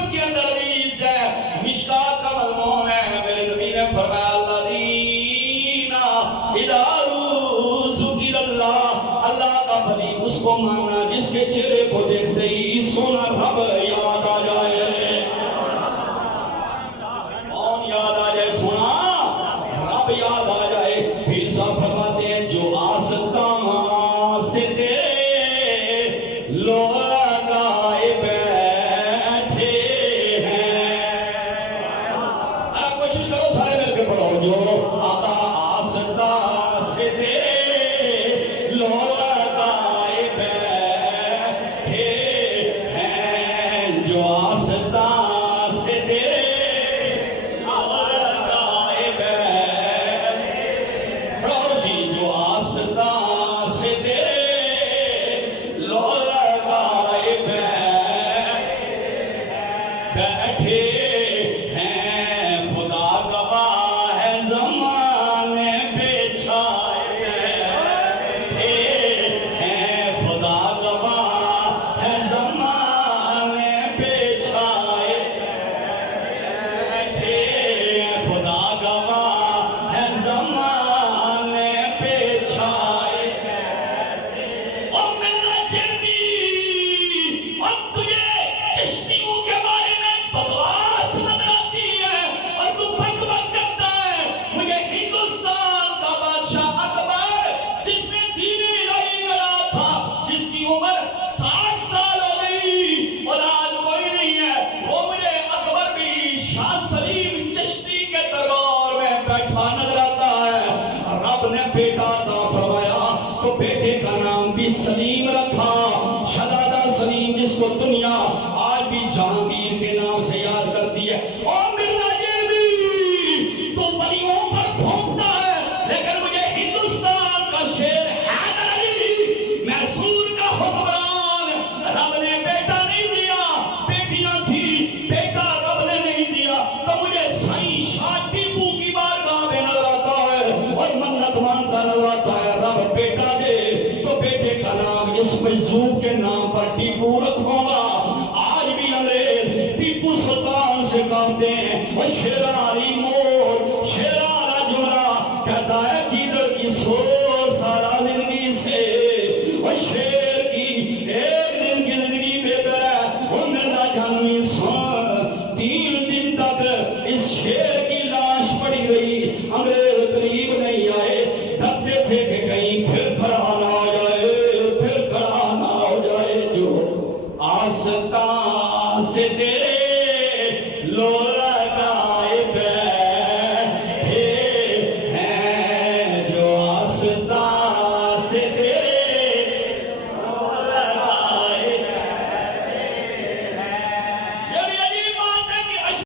مسلم کے اندر حدیث ہے، مشکات کا مضمون ہے، میرے نبی نے فرمایا الذین اذا ذکر اللہ، اللہ کا ولی اس کو ماننا جس کے چہرے کو دیکھتے ہی سونا رب یاد آ جائے. کون یاد آ جائے؟ سونا رب یاد آ جائے. پھر صاحب فرماتے ہیں جو آستان سے تیرے لوگ لگائے بیٹھے ہیں. کوشش کرو سارے مل کے پڑھو. جو آقا آستان سے تیرے لوگ لگائے بیٹھے ہیں، جو آستان سے تیرے لوگ لگائے بیٹھے. پڑھو جی. جو آستان سے تیرے لوگ لگائے بیٹھے ہیں، خدا گواہ ہے زمانے پہ چھائے ہیں، خدا گواہ ہے زمانے پہ چھائے ہیں، خدا گواہ ہے زمانے پہ چھائے. اور میں نہ جرمی اور تجھے چشتیوں کے بارے میں بکواس نظر آتی ہے اور تو بک بک کرتا ہے. مجھے ہندوستان کا بادشاہ اکبر جس نے دین الہی گڑا تھا، جس کی عمر 60 سال ہو گئی اور آج کوئی نہیں ہے، وہ مجھے اکبر بھی شاہ سلیم چشتی کے دربار میں بیٹھا نظر آتا ہے. رب نے بیٹا عطا فرمایا تو بیٹے کا نام بھی سلیم رکھا، شہزادہ سلیم، جس کو دنیا آج بھی جہانگیر کے نام سے یاد کرتی ہے. اور مرزا یہ بھی تو ولیوں پر بھونکتا ہے، لیکن مجھے ہندوستان کا شیر حیدر علی میسور کا حکمران، رب نے بیٹا نہیں دیا، بیٹیاں تھی، بیٹا رب نے نہیں دیا. تو مجھے سائیں شاہ ٹیپو کی بارگاہ میں نظر آتا ہے اور منت مانتا نظر آتا ہے، رب بیٹا دے تو بیٹے کا نام اس مجذوب کے نام پر ٹیپو رکھوں گا. آج بھی انگریز ٹیپو سلطان سے کہتے ہیں. وہ شیراری موت شیرارا جملہ کہتا ہے کیدر کی سو سارا زندگی سے، وہ شیر کی ایک دن کی زندگی بہتر ہے. وہ مرزا جانوی سن 3 دن تک اس شیر کی لاش پڑی رہی، انگریز قریب نہیں آئے، ڈرتے تھے کہ کہیں پھر کھڑا نہ ہو جائے، پھر کھڑا نہ ہو جائے. جو آستان سے تیرے لوگ